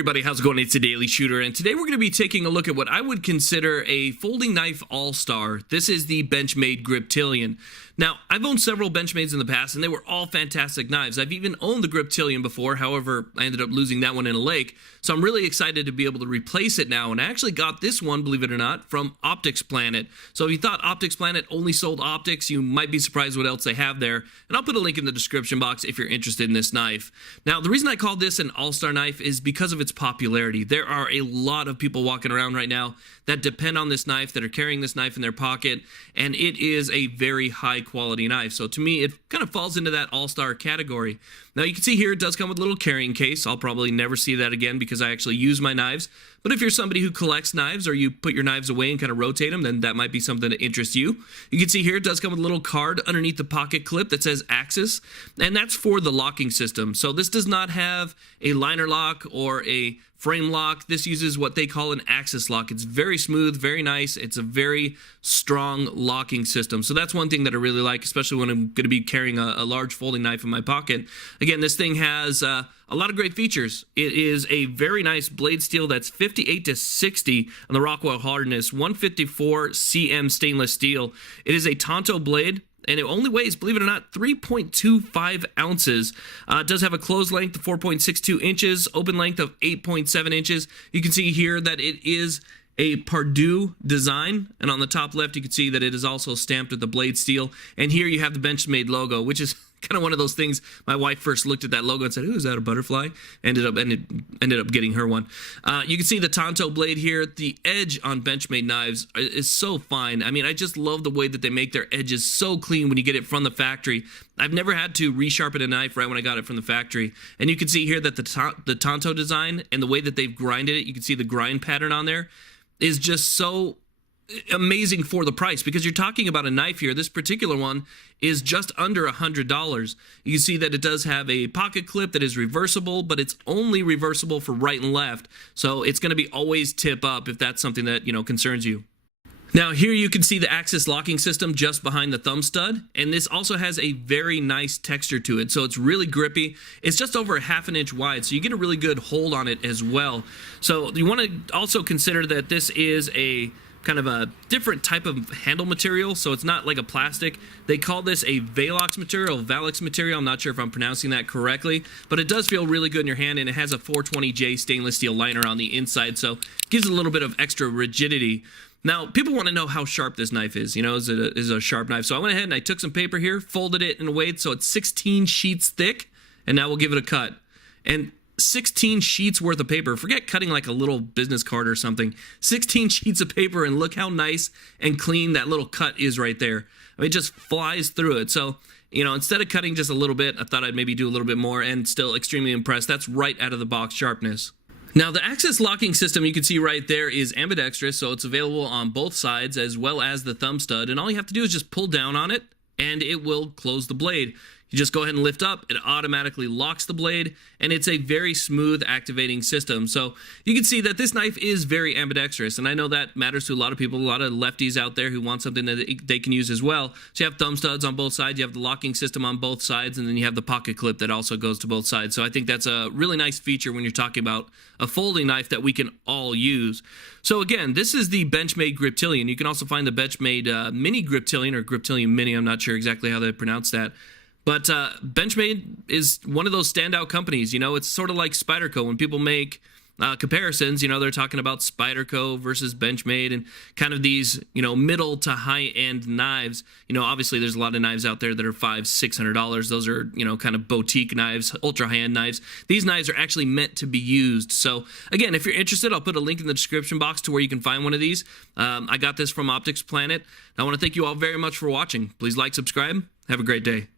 everybody, how's it going? It's a Daily Shooter, and today we're going to be taking a look at what I would consider a folding knife all-star. This is the Benchmade Griptilian. Now, I've owned several Benchmades in the past, and they were all fantastic knives. I've even owned the Griptilian before, however, I ended up losing that one in a lake, so I'm really excited to be able to replace it now, and I actually got this one, believe it or not, from Optics Planet. So if you thought Optics Planet only sold optics, you might be surprised what else they have there, and I'll put a link in the description box if you're interested in this knife. Now, the reason I called this an all-star knife is because of its popularity. There are a lot of people walking around right now that depend on this knife, that are carrying this knife in their pocket, and it is a very high quality knife. So to me, it kind of falls into that all-star category. Now you can see here it does come with a little carrying case. I'll probably never see that again because I actually use my knives. But if you're somebody who collects knives, or you put your knives away and kind of rotate them, then that might be something that interests you. You can see here it does come with a little card underneath the pocket clip that says Axis, and that's for the locking system. So this does not have a liner lock or a frame lock. This uses what they call an axis lock. It's very smooth, very nice. It's a very strong locking system. So that's one thing that I really like, especially when I'm going to be carrying a large folding knife in my pocket. Again, this thing has a lot of great features. It is a very nice blade steel that's 58 to 60 on the Rockwell hardness, 154 cm stainless steel. It is a Tonto blade, and it only weighs, believe it or not, 3.25 ounces. It does have a closed length of 4.62 inches, open length of 8.7 inches. You can see here that it is a Purdue design, and on the top left you can see that it is also stamped with the blade steel. And here you have the Benchmade logo, which is kind of one of those things. My wife first looked at that logo and said, "Ooh, is that a butterfly?" Ended up getting her one. You can see the Tonto blade here. The edge on Benchmade knives is so fine. I mean, I just love the way that they make their edges so clean when you get it from the factory. I've never had to resharpen a knife right when I got it from the factory. And you can see here that the Tonto design and the way that they've grinded it, you can see the grind pattern on there, is just so amazing for the price, because you're talking about a knife here. This particular one is just under $100. You can see that it does have a pocket clip that is reversible, but it's only reversible for right and left. So it's going to be always tip up if that's something that, concerns you. Now here you can see the Axis locking system just behind the thumb stud, and this also has a very nice texture to it, so it's really grippy. It's just over a ½ inch wide, so you get a really good hold on it as well. So you want to also consider that this is a kind of a different type of handle material, so it's not like a plastic. They call this a Velox material. I'm not sure if I'm pronouncing that correctly, but it does feel really good in your hand, and it has a 420J stainless steel liner on the inside, so it gives it a little bit of extra rigidity. Now, people want to know how sharp this knife is. Is it a sharp knife? So I went ahead and I took some paper here, folded it in a way so it's 16 sheets thick, and now we'll give it a cut. And 16 sheets worth of paper. Forget cutting like a little business card or something. 16 sheets of paper, and look how nice and clean that little cut is right there. I mean, it just flies through it. So, instead of cutting just a little bit, I thought I'd maybe do a little bit more, and still extremely impressed. That's right out of the box sharpness. Now, the Axis locking system you can see right there is ambidextrous, so it's available on both sides as well as the thumb stud, and all you have to do is just pull down on it and it will close the blade. You just go ahead and lift up, it automatically locks the blade, and it's a very smooth activating system. So you can see that this knife is very ambidextrous, and I know that matters to a lot of people, a lot of lefties out there who want something that they can use as well. So you have thumb studs on both sides, you have the locking system on both sides, and then you have the pocket clip that also goes to both sides. So I think that's a really nice feature when you're talking about a folding knife that we can all use. So again, this is the Benchmade Griptilian. You can also find the Benchmade Mini Griptilian, or Griptilian Mini, I'm not sure exactly how they pronounce that. But Benchmade is one of those standout companies. It's sort of like Spyderco. When people make comparisons, they're talking about Spyderco versus Benchmade and kind of these, middle to high-end knives. Obviously there's a lot of knives out there that are $500, $600. Those are, kind of boutique knives, ultra high-end knives. These knives are actually meant to be used. So again, if you're interested, I'll put a link in the description box to where you can find one of these. I got this from Optics Planet. I want to thank you all very much for watching. Please like, subscribe. Have a great day.